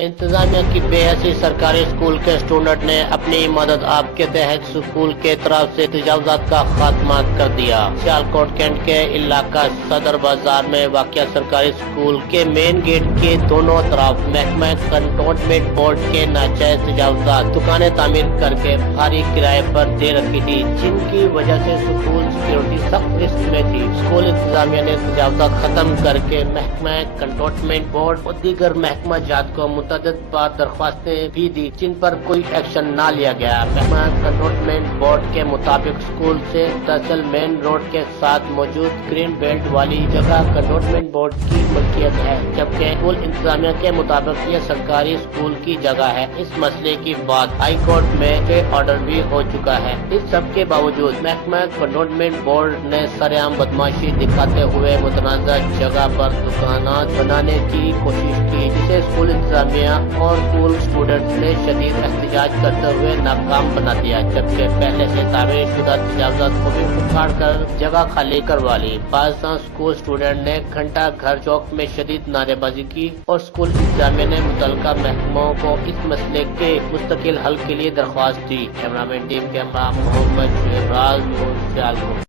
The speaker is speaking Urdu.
انتظامیہ کی بے حسی سرکاری اسکول کے اسٹوڈنٹ نے اپنی مدد آپ کے تحت اسکول کے طرف سے تجاوزات کا خاتمہ کر دیا۔ سیالکوٹ کینٹ کے علاقہ صدر بازار میں واقع سرکاری اسکول کے مین گیٹ کے دونوں طرف محکمہ کنٹونمنٹ بورڈ کے ناجائز تجاوزات دکانیں تعمیر کر کے بھاری کرائے پر دے رکھی تھی، جن کی وجہ سے اسکول سیکیورٹی سخت رسک میں تھی۔ اسکول انتظامیہ نے تجاوزات ختم کر کے محکمہ کنٹونمنٹ بورڈ اور دیگر محکمہ جات کو متعدد بار درخواستیں بھی دی، جن پر کوئی ایکشن نہ لیا گیا۔ محکمہ کنٹونمنٹ بورڈ کے مطابق اسکول سے دراصل مین روڈ کے ساتھ موجود گرین بیلٹ والی جگہ کنٹونمنٹ بورڈ کی ملکیت ہے، جبکہ اسکول انتظامیہ کے مطابق یہ سرکاری اسکول کی جگہ ہے۔ اس مسئلے کی بات ہائی کورٹ میں اسٹے آرڈر بھی ہو چکا ہے۔ اس سب کے باوجود محکمہ کنٹونمنٹ بورڈ نے سرعام بدماشی دکھاتے ہوئے متنازع جگہ پر دکانات بنانے کی کوشش کی، جسے اسکول انتظامیہ اور اسکول اسٹوڈنٹس نے شدید احتجاج کرتے ہوئے ناکام بنا دیا، جبکہ پہلے سے تعمیر شدہ تجاوزات کو بھی اکھاڑ کر جگہ خالی کروا لی۔ بعض اسکول اسٹوڈنٹ نے گھنٹہ گھر چوک میں شدید نعرے بازی کی اور اسکول انتظامیہ نے متعلقہ محکموں کو اس مسئلے کے مستقل حل کے لیے درخواست دی۔ کیمرہ مین ٹیم کیمرہ محمد شعیب راز، سیالکوٹ۔